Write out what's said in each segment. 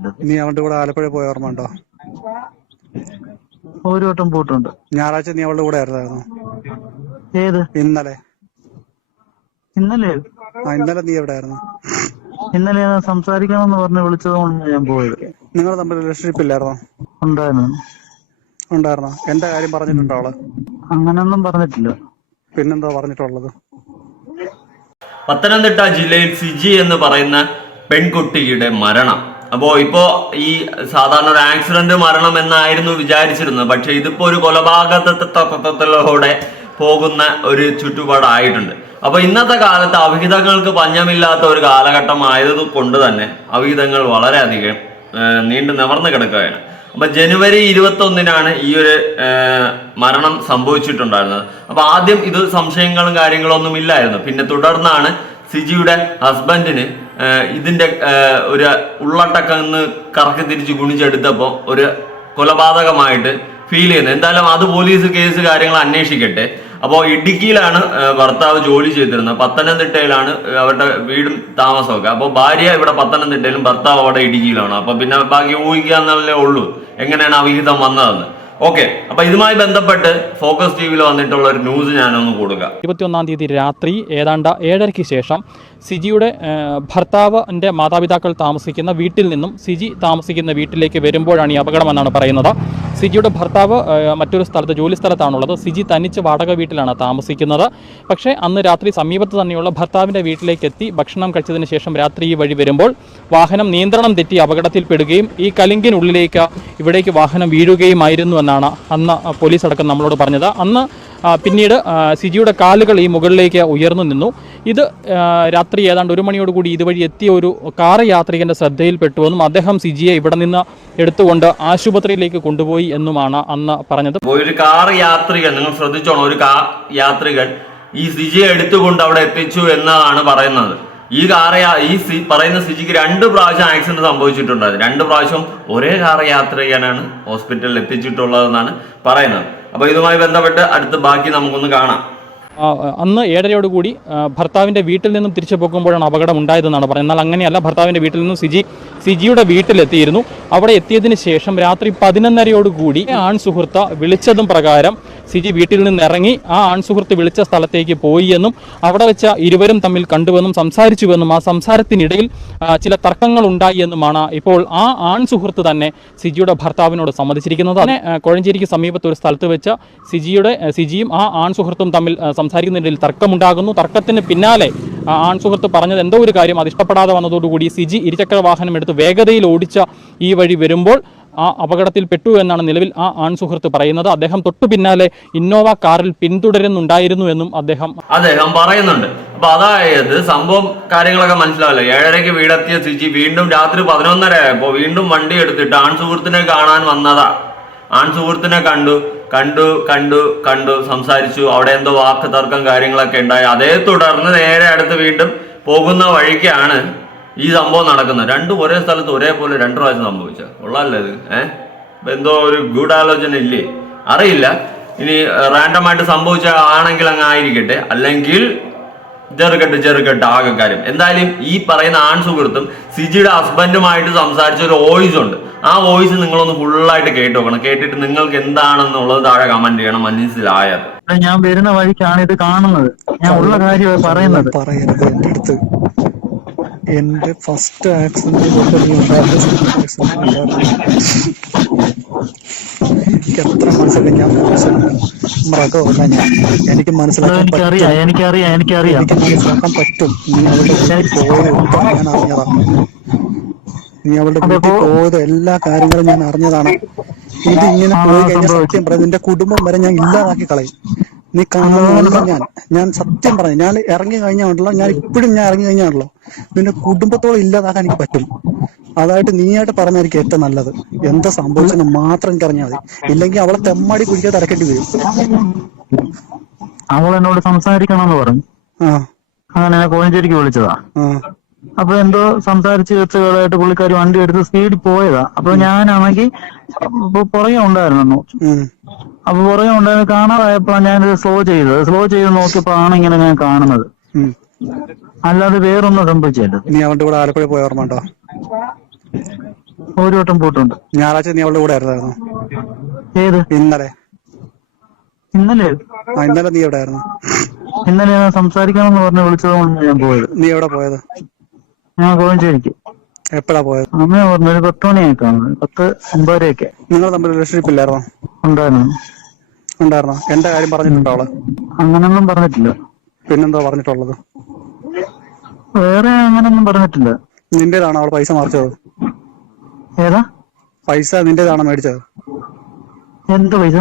നീ അവളുടെ കൂടെ ആലപ്പുഴ പോയ ഓർമ്മ ഉണ്ടോ? ഒരു വട്ടം പോയിട്ടുണ്ട്. ഞായറാഴ്ച നീ അവളുടെ കൂടെ ആയിരുന്നായിരുന്നു? ഏത്? ഇന്നലെ. ഇന്നലെ? ആ ഇന്നലെ നീ എവിടെ ആയിരുന്നു? ഇന്നലെ ഞാൻ സംസാരിക്കണമെന്ന് പറഞ്ഞ് വിളിച്ചത് കൊണ്ട് ഞാൻ പോയത്. നിങ്ങൾ തമ്മിൽ റിലേഷൻഷിപ്പ് ഇല്ലായിരുന്നോ? ഉണ്ടായിരുന്നു. ഉണ്ടായിരുന്നോ? എന്റെ കാര്യം പറഞ്ഞിട്ടുണ്ടോ അവൾ? അങ്ങനൊന്നും പറഞ്ഞിട്ടില്ല. പിന്നെന്താ പറഞ്ഞിട്ടുള്ളത്? പത്തനംതിട്ട ജില്ലയിൽ സിജി എന്ന് പറയുന്ന പെൺകുട്ടിയുടെ മരണം. അപ്പോ ഇപ്പോ ഈ സാധാരണ ഒരു ആക്സിഡന്റ് മരണം എന്നായിരുന്നു വിചാരിച്ചിരുന്നത്. പക്ഷെ ഇതിപ്പോ ഒരു കൊലപാതകത്തോടെ പോകുന്ന ഒരു ചുറ്റുപാടായിട്ടുണ്ട്. അപ്പൊ ഇന്നത്തെ കാലത്ത് അവിഹിതങ്ങൾക്ക് പഞ്ഞമില്ലാത്ത ഒരു കാലഘട്ടം ആയത് കൊണ്ട് തന്നെ അവിഹിതങ്ങൾ വളരെയധികം നീണ്ടു നിവർന്നു കിടക്കുകയാണ്. അപ്പൊ ജനുവരി ഇരുപത്തി ഒന്നിനാണ് ഈ ഒരു മരണം സംഭവിച്ചിട്ടുണ്ടായിരുന്നത്. അപ്പൊ ആദ്യം ഇത് സംശയങ്ങളും കാര്യങ്ങളൊന്നും ഇല്ലായിരുന്നു. പിന്നെ തുടർന്നാണ് സിജിയുടെ ഹസ്ബൻഡിന് ഇതിന്റെ ഒരു ഉള്ളട്ടക്കന്ന് കറക്കി തിരിച്ച് ഗുണിച്ചെടുത്തപ്പോൾ ഒരു കൊലപാതകമായിട്ട് ഫീൽ ചെയ്യുന്നത്. എന്തായാലും അത് പോലീസ് കേസ് കാര്യങ്ങൾ അന്വേഷിക്കട്ടെ. അപ്പോൾ ഇടുക്കിയിലാണ് ഭർത്താവ് ജോലി ചെയ്തിരുന്നത്. പത്തനംതിട്ടയിലാണ് അവരുടെ വീടും താമസമൊക്കെ. അപ്പോൾ ഭാര്യ ഇവിടെ പത്തനംതിട്ടയിലും ഭർത്താവ് അവിടെ ഇടുക്കിയിലാണ്. അപ്പോൾ പിന്നെ ബാക്കി ഊഹിക്കാന്നല്ലേ ഉള്ളൂ. എങ്ങനെയാണ് അവിഹിതം വന്നതെന്ന്. ഓക്കെ അപ്പൊ ഇതുമായി ബന്ധപ്പെട്ട് ഫോക്കസ് ടി വിയിൽ വന്നിട്ടുള്ള ഒരു ന്യൂസ് ഞാനൊന്ന് കൊടുക്കാം. ഇരുപത്തിയൊന്നാം തീയതി രാത്രി ഏതാണ്ട് ഏഴരയ്ക്ക് ശേഷം സിജിയുടെ ഭർത്താവിന്റെ മാതാപിതാക്കൾ താമസിക്കുന്ന വീട്ടിൽ നിന്നും സിജി താമസിക്കുന്ന വീട്ടിലേക്ക് വരുമ്പോഴാണ് ഈ അപകടമെന്നാണ് പറയുന്നത്. സിജിയുടെ ഭർത്താവ് മറ്റൊരു സ്ഥലത്ത് ജോലി സ്ഥലത്താണുള്ളത്. സിജി തനിച്ച് വാടക വീട്ടിലാണ് താമസിക്കുന്നത്. പക്ഷേ അന്ന് രാത്രി സമീപത്ത് തന്നെയുള്ള ഭർത്താവിന്റെ വീട്ടിലേക്ക് എത്തി ഭക്ഷണം കഴിച്ചതിന് ശേഷം രാത്രി ഈ വഴി വരുമ്പോൾ വാഹനം നിയന്ത്രണം തെറ്റി അപകടത്തിൽപ്പെടുകയും ഈ കലിങ്കിനുള്ളിലേക്ക് ഇവിടേക്ക് വാഹനം വീഴുകയുമായിരുന്നു എന്നാണ് അന്ന് പോലീസ് അടക്കം നമ്മളോട് പറഞ്ഞത്. അന്ന് പിന്നീട് സിജിയുടെ കാലുകൾ ഈ മുകളിലേക്ക് ഉയർന്നു നിന്നു. ഇത് രാത്രി ഏതാണ്ട് ഒരു മണിയോടുകൂടി ഇതുവഴി എത്തിയ ഒരു കാർ യാത്രികന്റെ ശ്രദ്ധയിൽപ്പെട്ടുവെന്നും അദ്ദേഹം സിജിയെ ഇവിടെ നിന്ന് എടുത്തുകൊണ്ട് ആശുപത്രിയിലേക്ക് കൊണ്ടുപോയി എന്നുമാണ് അന്ന് പറഞ്ഞത്. ഒരു കാർ യാത്രികൻ നിങ്ങൾ ശ്രദ്ധിച്ചോണം ഒരു കാർ യാത്രികൻ ഈ സിജിയെ എടുത്തുകൊണ്ട് അവിടെ എത്തിച്ചു എന്നാണ് പറയുന്നത്. ഈ കാർ ഈ സി പറയുന്ന സിജിക്ക് രണ്ട് പ്രാവശ്യം ആക്സിഡന്റ് സംഭവിച്ചിട്ടുണ്ട് രണ്ട് പ്രാവശ്യം ഒരേ കാർ യാത്രികനാണ് ഹോസ്പിറ്റലിൽ എത്തിച്ചിട്ടുള്ളതെന്നാണ് പറയുന്നത്. അപ്പൊ ഇതുമായി ബന്ധപ്പെട്ട് അടുത്ത് ബാക്കി നമുക്കൊന്ന് കാണാം. അന്ന് ഏഴരയോടുകൂടി കൂടി ഭർത്താവിന്റെ വീട്ടിൽ നിന്നും തിരിച്ചു പോകുമ്പോഴാണ് അപകടം ഉണ്ടായതെന്നാണ് പറയുന്നത്. എന്നാൽ അങ്ങനെയല്ല ഭർത്താവിന്റെ വീട്ടിൽ നിന്നും സിജി സിജിയുടെ വീട്ടിലെത്തിയിരുന്നു. അവിടെ എത്തിയതിന് ശേഷം രാത്രി പതിനൊന്നരയോടുകൂടി ആൺ സുഹൃത്ത വിളിച്ചതും പ്രകാരം സിജി വീട്ടിൽ നിന്ന് ഇറങ്ങി ആ ആൺസുഹൃത്ത് വിളിച്ച സ്ഥലത്തേക്ക് പോയി എന്നും അവിടെ വെച്ച ഇരുവരും തമ്മിൽ കണ്ടുവെന്നും സംസാരിച്ചുവെന്നും ആ സംസാരത്തിനിടയിൽ ചില തർക്കങ്ങൾ ഉണ്ടായി എന്നുമാണ് ഇപ്പോൾ ആ ആൺസുഹൃത്ത് തന്നെ സിജിയുടെ ഭർത്താവിനോട് സമ്മതിച്ചിരിക്കുന്നത്. ആ, കോഴഞ്ചേരിക്ക് സമീപത്ത് ഒരു സ്ഥലത്ത് വെച്ച സിജിയുടെ സിജിയും ആ ആൺസുഹൃത്തും തമ്മിൽ സംസാരിക്കുന്നതിനിടയിൽ തർക്കമുണ്ടാകുന്നു. തർക്കത്തിന് പിന്നാലെ ആൺസുഹൃത്ത് ആൺ പറഞ്ഞത് എന്തോ ഒരു കാര്യം അത് ഇഷ്ടപ്പെടാതെ വന്നതോടുകൂടി സിജി ഇരുചക്ര വാഹനം എടുത്ത് വേഗതയിൽ ഓടിച്ച ഈ വഴി വരുമ്പോൾ ആ അപകടത്തിൽപ്പെട്ടു എന്നാണ് നിലവിൽ ആ ആൺസുഹൃത്ത് പറയുന്നത്. അദ്ദേഹം തൊട്ടു പിന്നാലെ ഇന്നോവ കാറിൽ പിന്തുടരുന്നുണ്ടായിരുന്നു എന്നും അദ്ദേഹം അദ്ദേഹം പറയുന്നുണ്ട്. അപ്പൊ അതായത് സംഭവം കാര്യങ്ങളൊക്കെ മനസ്സിലാവില്ല? ഏഴരയ്ക്ക് വീടെത്തിയ സിജി വീണ്ടും രാത്രി പതിനൊന്നര ആയപ്പോ വീണ്ടും വണ്ടി എടുത്തിട്ട് ആൺസുഹൃത്തിനെ കാണാൻ വന്നതാ. ആൺസുഹൃത്തിനെ കണ്ടു കണ്ടു കണ്ടു കണ്ടു സംസാരിച്ചു. അവിടെ എന്തോ വാക്ക് തർക്കം കാര്യങ്ങളൊക്കെ ഉണ്ടായി. അതേ തുടർന്ന് നേരെ അടുത്ത് വീണ്ടും പോകുന്ന വഴിക്കാണ് ഈ സംഭവം നടക്കുന്ന. രണ്ടും ഒരേ സ്ഥലത്ത് ഒരേപോലെ രണ്ടു പ്രാവശ്യം സംഭവിച്ച. കൊള്ളാല്ലേ ഇത്? ഏഹ് ഇപ്പൊ എന്തോ ഒരു ഗുഡ് ഗൂഢാലോചന ഇല്ലേ അറിയില്ല ഇനി റാൻഡമായിട്ട് സംഭവിച്ച ആണെങ്കിൽ അങ്ങ് ആയിരിക്കട്ടെ. അല്ലെങ്കിൽ ചെറുകെട്ട് ചെറുകെട്ട് ആകെ കാര്യം. എന്തായാലും ഈ പറയുന്ന ആൺ സുഹൃത്തും സിജിയുടെ ഹസ്ബൻഡുമായിട്ട് സംസാരിച്ച ഒരു വോയിസ് ഉണ്ട്. ആ വോയിസ് നിങ്ങളൊന്ന് ഫുള്ളായിട്ട് കേട്ട് നോക്കണം കേട്ടിട്ട് നിങ്ങൾക്ക് എന്താണെന്നുള്ളത് താഴെ കമന്റ് ചെയ്യണം. മനസ്സിലായത് ഞാൻ വരുന്ന വഴിക്കാണ് ഇത് കാണുന്നത്. ഞാൻ ഉള്ള കാര്യം പറയുന്നത്. പറയരുത് എന്റെ അടുത്ത് എന്റെ ഫസ്റ്റ് ആക്സിഡന്റ് നീ ഉണ്ടായിരുന്ന ഉണ്ടായിരുന്നു. എനിക്ക് എത്ര മൃഗമല്ല ഞാൻ. എനിക്ക് മനസ്സിലാക്കാൻ പറ്റും. എനിക്കറിയാം എനിക്കറിയാം എനിക്കറിയാം എനിക്ക് മനസ്സിലാക്കാൻ പറ്റും. നീ അവളുടെ പോയത് ഞാൻ അറിഞ്ഞതാണ്. നീ അവളുടെ വീട്ടിൽ പോയത് എല്ലാ കാര്യങ്ങളും ഞാൻ അറിഞ്ഞതാണ്. ഇത് ഇങ്ങനെ പോയി കഴിഞ്ഞാൽ സത്യം പറയാം നിന്റെ കുടുംബം വരെ ഞാൻ ഇല്ലാതാക്കി കളയും. നീ കാണാൻ ഞാൻ ഞാൻ സത്യം പറഞ്ഞു. ഞാൻ ഇറങ്ങി കഴിഞ്ഞാണല്ലോ ഞാൻ ഇപ്പോഴും ഞാൻ ഇറങ്ങി കഴിഞ്ഞാണല്ലോ നിന്റെ കുടുംബത്തോളം ഇല്ലാതാക്കാൻ എനിക്ക് പറ്റും. അതായിട്ട് നീയായിട്ട് പറഞ്ഞായിരിക്കും ഏറ്റവും നല്ലത്. എന്താ സംഭവിച്ചെന്ന് മാത്രം എനിക്ക് അറിഞ്ഞാൽ മതി. ഇല്ലെങ്കിൽ അവളെ തെമ്മാടി കുടിക്കാതെ ഇറക്കേണ്ടി വരും. അവൾ എന്നോട് സംസാരിക്കണം പറഞ്ഞു. അങ്ങനെ കോഴഞ്ചേരിക്ക് വിളിച്ചതാ. അപ്പൊ എന്തോ സംസാരിച്ച് വെച്ചതായിട്ട് പുള്ളിക്കാരി വണ്ടി എടുത്ത് സ്പീഡിൽ പോയതാ. അപ്പൊ ഞാനാണെങ്കിൽ പുറകെ ഉണ്ടായിരുന്നു അപ്പൊ പുറകെ ഉണ്ടായിരുന്നു കാണാതായപ്പോഴാണ് ഞാനിത് സ്ലോ ചെയ്തത്. സ്ലോ ചെയ്ത് നോക്കിയപ്പോഴാണ് ഇങ്ങനെ ഞാൻ കാണുന്നത്. അല്ലാതെ വേറൊന്നും സംഭവിച്ചില്ല. നീ അവന്റെ കൂടെ ആലപ്പുഴ പോയ ഓർമ്മ ഉണ്ടോ? ഒരു വട്ടം പോയിട്ടുണ്ട്. ഞായറാഴ്ച നീ അവളുടെ കൂടെ ആയിരുന്നു ഏത്? ഇന്നലെ. ഇന്നലെ? ഇന്നലെ നീ എവിടെ ആയിരുന്നു? ഇന്നലെ ഞാൻ സംസാരിക്കാമെന്ന് പറഞ്ഞ് വിളിച്ചത് കൊണ്ട് ഞാൻ പോയത്. നീ എവിടെ പോയത്? ഞാൻ കോഴഞ്ചേരിക്ക്. എപ്പോഴാ പോയത്? അമ്മ പറഞ്ഞു ഒരു പത്ത് മണിയൊക്കെ പത്ത് ഒമ്പതരയൊക്കെ. നിങ്ങൾ തമ്മിൽ റിലേഷൻഷിപ്പ് ഇല്ലായിരുന്നോ? ഉണ്ടായിരുന്നു. ഉണ്ടായിരുന്നോ? എന്റെ കാര്യം പറഞ്ഞിട്ടുണ്ടോ അവൾ? അങ്ങനൊന്നും പറഞ്ഞിട്ടില്ല. പിന്നെന്താ പറഞ്ഞിട്ടുള്ളത്? വേറെ അങ്ങനൊന്നും പറഞ്ഞിട്ടില്ല. നിന്റേതാണോ അവൾ പൈസ മറിച്ചത്? ഏതാ? പൈസ നിന്റേതാണോ മേടിച്ചത്? എന്ത് പൈസ?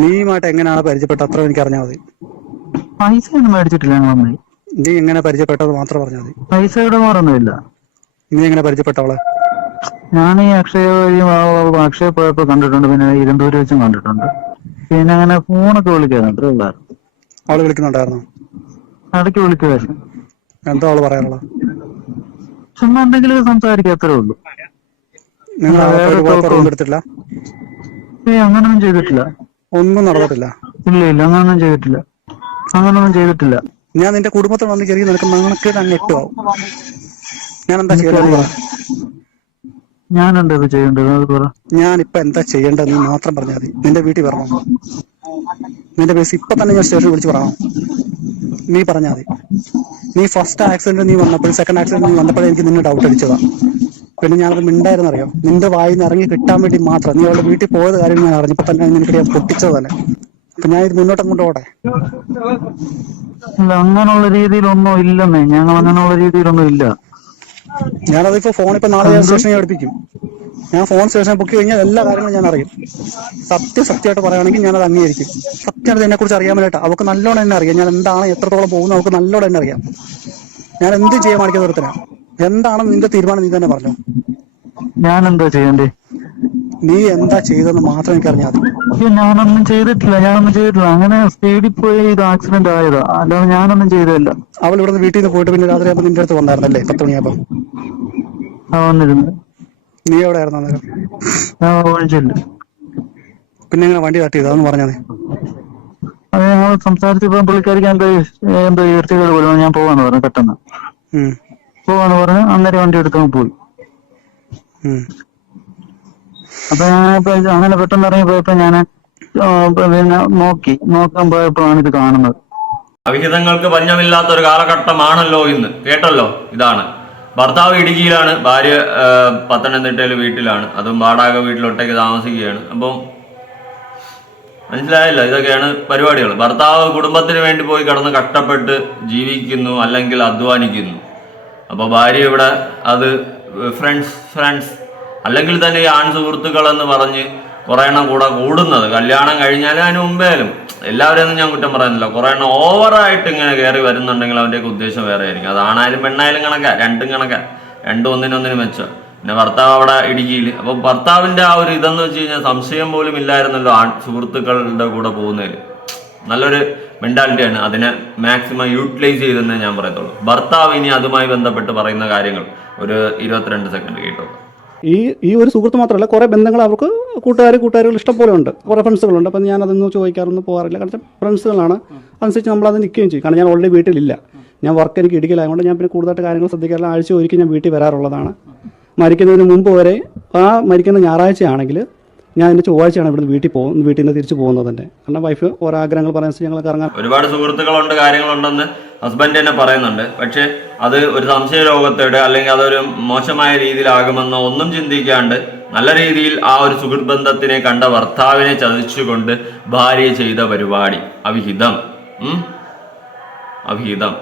നീയുമായിട്ട് എങ്ങനെയാണ് പരിചയപ്പെട്ടത്? അത്ര എനിക്ക് അറിഞ്ഞാൽ മതി. പൈസ ഒന്നും മേടിച്ചിട്ടില്ല ഞങ്ങളമ്മ നീ എങ്ങനെ പരിചയപ്പെട്ടത് മാത്രം പറഞ്ഞാൽ മതി. പൈസയുടെ മാറൊന്നുമില്ല. നീ എങ്ങനെ പരിചയപ്പെട്ടവളെ ഞാൻ ഈ അക്ഷയ വഴി ആ, അക്ഷയ പോയപ്പോ കണ്ടിട്ടുണ്ട്. പിന്നെ ഇരുന്തൂര് വെച്ചും കണ്ടിട്ടുണ്ട്. പിന്നെ അങ്ങനെ ഫോണൊക്കെ വിളിക്കാറുണ്ട് അത്രേ അവൾ വിളിക്കുന്നുണ്ടായിരുന്നു? ഇടയ്ക്ക് വിളിക്കുമായിരുന്നു എന്താ അവൾ പറയാനുള്ള? ചുമ്മാ എന്തെങ്കിലും ഉള്ളൂ. വേറെ ഒരു കുഴപ്പം കുഴപ്പം. ഏ അങ്ങനൊന്നും ചെയ്തിട്ടില്ല. ഒന്നും നടന്നിട്ടില്ല? ഇല്ല ഇല്ല അങ്ങനൊന്നും ചെയ്തിട്ടില്ല. അങ്ങനൊന്നും ചെയ്തിട്ടില്ല. ഞാൻ നിന്റെ കുടുംബത്തിൽ വന്ന് കയറി നിനക്ക് നാണക്കേട് അങ്ങ് എട്ടുമാവും ഞാൻ എന്താ ചെയ്യേണ്ടത് പറ എന്താ ഇത് ചെയ്യേണ്ടത്? അത് പറ. ഞാൻ ഇപ്പൊ എന്താ ചെയ്യേണ്ടത് നീ മാത്രം പറഞ്ഞാൽ മതി. നിന്റെ വീട്ടിൽ വരണോ. നിന്റെ ബേസ് ഇപ്പൊ തന്നെ ഞാൻ സ്റ്റേഷനിൽ വിളിച്ച് പറയാം നീ പറഞ്ഞാൽ മതി. നീ ഫസ്റ്റ് ആക്സിഡന്റ് നീ വന്നപ്പോൾ സെക്കൻഡ് ആക്സിഡന്റ് നീ വന്നപ്പോഴേ എനിക്ക് നിന്നെ ഡൗട്ട് അടിച്ചതാ. പിന്നെ ഞാനത് മിണ്ടായിരുന്നറിയോ നിന്റെ വായിൽ നിന്ന് ഇറങ്ങി കിട്ടാൻ വേണ്ടി മാത്രം. നീ അവളുടെ വീട്ടിൽ പോയത് കാര്യം ഞാൻ അറിഞ്ഞപ്പോ തന്നെ നിനക്ക് ഞാൻ പൊട്ടിച്ചത് തന്നെ. അപ്പൊ ഞാൻ ഇത് മുന്നോട്ട് അങ്ങോട്ട് ഓടെ. അങ്ങനെയുള്ള രീതിയിലൊന്നും ഇല്ലെന്നേ. ഞങ്ങൾ അങ്ങനെയുള്ള രീതിയിലൊന്നും ഇല്ല. ഞാനതിപ്പോ ഫോൺ ഇപ്പൊ നാളെ ഞാൻ സ്റ്റേഷനിൽ അടുപ്പിക്കും. ഞാൻ ഫോൺ സ്റ്റേഷനിൽ ബുക്ക് കഴിഞ്ഞാൽ എല്ലാ കാര്യങ്ങളും ഞാൻ അറിയും. സത്യം സത്യമായിട്ട് പറയുകയാണെങ്കിൽ ഞാനത് അംഗീകരിക്കും. സത്യമായിട്ട് എന്നെ കുറിച്ച് അറിയാൻ വേണ്ടിയിട്ട് അവൾക്ക് നല്ലോണം എന്നെ അറിയാം. ഞാൻ എന്താണ് എത്രത്തോളം പോകുന്നത് അവൾക്ക് നല്ലോണം എന്നെ അറിയാം. ഞാൻ എന്ത് ചെയ്യാൻ മാണിക്കുന്ന ഒരുത്തരാ എന്താണ് നിന്റെ തീരുമാനം നീ തന്നെ പറഞ്ഞു. ഞാൻ എന്താ ചെയ്യണ്ടേ? നീ എന്താ ചെയ്തെന്ന് മാത്രം എനിക്ക് അറിഞ്ഞാൽ ഞാനൊന്നും ചെയ്തിട്ടില്ല. ഞാനൊന്നും ചെയ്തിട്ടില്ല. അങ്ങനെ സ്പീഡിൽ പോയി ഇത് ആക്സിഡന്റ് ആയതാ. അല്ലാതെ ഞാനൊന്നും ചെയ്തില്ല അവൾ ഇവിടുന്ന് വീട്ടിൽ നിന്ന് പോയിട്ട് പിന്നെ രാത്രി നിന്റെ അടുത്ത് വന്നായിരുന്നല്ലേ? പത്ത് മണിയാകുമ്പോൾ ആ വന്നിരുന്നു നീ എവിടെ ആയിരുന്നു അന്നേരം? ഞാൻ ഒഴിച്ചില്ല പിന്നെ എങ്ങനെ വണ്ടി തട്ടി ചെയ്തതെന്ന് പറഞ്ഞാൽ മതി അത് ഞങ്ങൾ സംസാരിച്ചപ്പോ പുള്ളിക്കാരിക്ക് എന്തോ എന്തോ പോലും ഞാൻ പോവാന്ന് പറഞ്ഞു പെട്ടെന്ന്. പോവാന്ന് പറഞ്ഞു അന്നേരം വണ്ടി എടുത്തു പോയി. അപ്പൊ ഞാൻ അങ്ങനെ പെട്ടെന്ന് ഇറങ്ങി പോയപ്പോ ഞാൻ പിന്നെ നോക്കി. നോക്കാൻ പോയപ്പോഴാണ് ഇത് കാണുന്നത്. അവിഹിതങ്ങൾക്ക് പഞ്ഞമില്ലാത്ത ഒരു കാലഘട്ടമാണല്ലോ ഇന്ന്. കേട്ടല്ലോ? ഇതാണ്. ഭർത്താവ് ഇടുക്കിയിലാണ് ഭാര്യ പത്തനംതിട്ടയിൽ വീട്ടിലാണ്. അതും വാടക വീട്ടിലൊട്ടേക്ക് താമസിക്കുകയാണ്. അപ്പോൾ മനസ്സിലായല്ലോ ഇതൊക്കെയാണ് പരിപാടികൾ. ഭർത്താവ് കുടുംബത്തിന് വേണ്ടി പോയി കിടന്ന് കഷ്ടപ്പെട്ട് ജീവിക്കുന്നു അല്ലെങ്കിൽ അധ്വാനിക്കുന്നു. അപ്പോൾ ഭാര്യ ഇവിടെ അത് ഫ്രണ്ട്സ് ഫ്രണ്ട്സ് അല്ലെങ്കിൽ തന്നെ ഈ ആൺ സുഹൃത്തുക്കൾ എന്ന് പറഞ്ഞ് കുറേ എണ്ണം കൂടെ കൂടുന്നത്. കല്യാണം കഴിഞ്ഞാലും അതിന് മുമ്പേലും. എല്ലാവരെയൊന്നും ഞാൻ കുറ്റം പറയുന്നില്ല. കുറേ എണ്ണം ഓവറായിട്ട് ഇങ്ങനെ കയറി വരുന്നുണ്ടെങ്കിൽ അവന്റെയൊക്കെ ഉദ്ദേശം വേറെ ആയിരിക്കും. അതാണായാലും പെണ്ണായാലും കണക്കാ. രണ്ടും കണക്കാ. രണ്ടും ഒന്നിനൊന്നിനും മെച്ചം. പിന്നെ ഭർത്താവ് അവിടെ ഇടുക്കിയിൽ അപ്പൊ ഭർത്താവിന്റെ ആ ഒരു ഇതെന്ന് വെച്ച് കഴിഞ്ഞാൽ സംശയം പോലും ഇല്ലായിരുന്നല്ലോ ആ സുഹൃത്തുക്കളുടെ കൂടെ പോകുന്നതിൽ നല്ലൊരു മെന്റാലിറ്റിയാണ് അതിനെ മാക്സിമം യൂട്ടിലൈസ് ചെയ്തെന്ന് ഞാൻ പറയത്തുള്ളൂ. ഭർത്താവ് ഇനി അതുമായി ബന്ധപ്പെട്ട് പറയുന്ന കാര്യങ്ങൾ ഒരു ഇരുപത്തിരണ്ട് സെക്കൻഡ് കേട്ടോ. ഈ ഈ ഒരു സുഹൃത്ത് മാത്രമല്ല കുറേ ബന്ധങ്ങൾ അവർക്ക് കൂട്ടുകാർ കൂട്ടുകാരികൾ ഇഷ്ടം പോലെ ഉണ്ട്. കുറേ ഫ്രണ്ട്സുകളുണ്ട് അപ്പം ഞാൻ അതൊന്നും ചോദിക്കാറൊന്നും പോകാറില്ല. കാരണം ഫ്രണ്ട്സുകളാണ് അതനുസരിച്ച് നമ്മളത് നിൽക്കുകയും ചെയ്യും. കാരണം ഞാൻ ഓൾറെഡി വീട്ടിലില്ല. ഞാൻ വർക്ക് എനിക്ക് ഇടിക്കലായതുകൊണ്ട് ഞാൻ പിന്നെ കൂടുതലായിട്ട് കാര്യങ്ങൾ ശ്രദ്ധിക്കാറില്ല. ആഴ്ച ഒരിക്കൽ ഞാൻ വീട്ടിൽ വരാറുള്ളതാണ്. മരിക്കുന്നതിന് മുമ്പ് വരെ ആ മരിക്കുന്ന ഞായറാഴ്ചയാണെങ്കിൽ ഞാൻ എന്റെ ചൊവ്വാഴ്ചയാണ് ഇവിടുന്ന് വീട്ടിൽ പോകും വീട്ടിൽ നിന്ന് തിരിച്ചു പോകുന്നത് തന്നെ കാരണം വൈഫ് ഓരോ ആഗ്രഹങ്ങൾ പറയാൻ ഞങ്ങൾ കറങ്ങാൻ ഒരുപാട് സുഹൃത്തുക്കളുണ്ട് കാര്യങ്ങളുണ്ടെന്ന്. ഹസ്ബൻഡ് തന്നെ പറയുന്നുണ്ട്. പക്ഷെ അത് ഒരു സംശയ രോഗത്തോടെ അല്ലെങ്കിൽ അതൊരു മോശമായ രീതിയിലാകുമെന്നോ ഒന്നും ചിന്തിക്കാണ്ട് നല്ല രീതിയിൽ ആ ഒരു സുഹൃത് ബന്ധത്തിനെ കണ്ട ഭർത്താവിനെ ചതിച്ചുകൊണ്ട് ഭാര്യ ചെയ്ത പരിപാടി. അവിഹിതം? അവിഹിതം.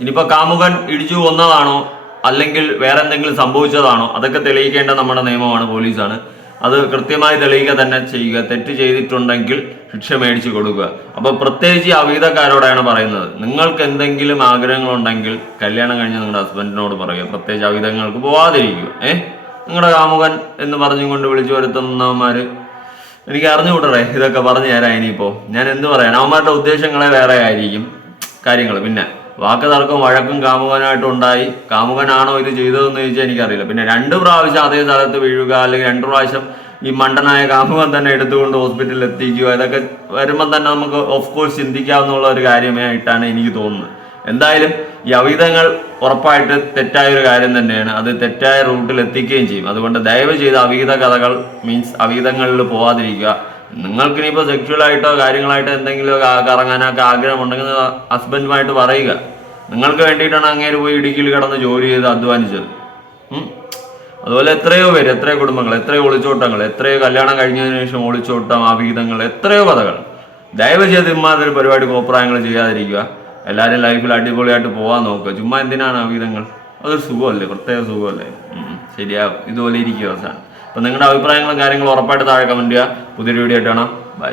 ഇനിയിപ്പോ കാമുകൻ ഇടിച്ചു കൊന്നതാണോ? അല്ലെങ്കിൽ വേറെ എന്തെങ്കിലും സംഭവിച്ചതാണോ? അതൊക്കെ തെളിയിക്കേണ്ട നമ്മുടെ നിയമമാണ് പോലീസാണ്. അത് കൃത്യമായി തെളിയിക്കുക തന്നെ ചെയ്യുക. തെറ്റ് ചെയ്തിട്ടുണ്ടെങ്കിൽ ശിക്ഷ മേടിച്ചു കൊടുക്കുക. അപ്പൊ പ്രത്യേകിച്ച് അവിഹിതക്കാരോടാണ് പറയുന്നത്. നിങ്ങൾക്ക് എന്തെങ്കിലും ആഗ്രഹങ്ങളുണ്ടെങ്കിൽ കല്യാണം കഴിഞ്ഞ് നിങ്ങളുടെ ഹസ്ബൻഡിനോട് പറയുക. പ്രത്യേകിച്ച് അവിഹിതങ്ങൾക്ക് പോവാതിരിക്കുക. ഏഹ് നിങ്ങളുടെ കാമുകൻ എന്ന് പറഞ്ഞുകൊണ്ട് വിളിച്ചു വരുത്തുന്നവന്മാര് എനിക്ക് അറിഞ്ഞുകൂടറേ? ഇതൊക്കെ പറഞ്ഞു തരാം ഇനിയിപ്പോ. ഞാൻ എന്ത് പറയാൻ അവന്മാരുടെ ഉദ്ദേശങ്ങളെ വേറെ ആയിരിക്കും. കാര്യങ്ങൾ പിന്നെ വാക്ക് തർക്കം വഴക്കും കാമുകനായിട്ടും ഉണ്ടായി. കാമുകനാണോ ഇത് ചെയ്തതെന്ന് ചോദിച്ചാൽ എനിക്കറിയില്ല. പിന്നെ രണ്ട് പ്രാവശ്യം അതേ സ്ഥലത്ത് വീഴുക അല്ലെങ്കിൽ രണ്ട് പ്രാവശ്യം ഈ മണ്ടനായ കാമുകൻ തന്നെ എടുത്തുകൊണ്ട് ഹോസ്പിറ്റലിൽ എത്തിക്കുക ഇതൊക്കെ വരുമ്പം തന്നെ നമുക്ക് ഓഫ് കോഴ്സ് ചിന്തിക്കാവുന്ന ഒരു കാര്യമായിട്ടാണ് എനിക്ക് തോന്നുന്നത്. എന്തായാലും ഈ അവിധങ്ങൾ ഉറപ്പായിട്ട് തെറ്റായ ഒരു കാര്യം തന്നെയാണ്. അത് തെറ്റായ റൂട്ടിൽ എത്തിക്കുകയും ചെയ്യും. അതുകൊണ്ട് ദയവ് ചെയ്ത് അവീത കഥകൾ മീൻസ് അവീതങ്ങളിൽ പോവാതിരിക്കുക. നിങ്ങൾക്ക് ഇനിയിപ്പോൾ സെക്ഷുവലായിട്ടോ കാര്യങ്ങളായിട്ടോ എന്തെങ്കിലും കറങ്ങാനൊക്കെ ആഗ്രഹമുണ്ടെങ്കിൽ ഹസ്ബൻഡുമായിട്ട് പറയുക. നിങ്ങൾക്ക് വേണ്ടിയിട്ടാണ് അങ്ങേര് പോയി ഇടുക്കിയിൽ കിടന്ന് ജോലി ചെയ്ത് അധ്വാനിച്ചത്. അതുപോലെ എത്രയോ പേര് എത്രയോ കുടുംബങ്ങൾ എത്രയോ ഒളിച്ചോട്ടങ്ങൾ എത്രയോ കല്യാണം കഴിഞ്ഞതിന് ശേഷം ഒളിച്ചോട്ടം ആഭീതങ്ങൾ എത്രയോ കഥകൾ. ദയവ് ചെയ്ത് പരിപാടി കോപ്രായങ്ങൾ ചെയ്യാതിരിക്കുക. എല്ലാവരും ലൈഫിൽ അടിപൊളിയായിട്ട് പോകാൻ നോക്കുക. ചുമ്മാ എന്തിനാണ് ആഭീതങ്ങൾ അതൊരു സുഖമല്ലേ? പ്രത്യേക സുഖമല്ലേ? ശരിയാ ഇതുപോലെ ഇരിക്കുക അവസാനം. അപ്പം നിങ്ങളുടെ അഭിപ്രായങ്ങളും കാര്യങ്ങളും ഉറപ്പായിട്ട് താഴെ കമന്റ് ചെയ്യുക. പുതിയൊരു വീഡിയോ ആയിട്ട് കാണാം. ബൈ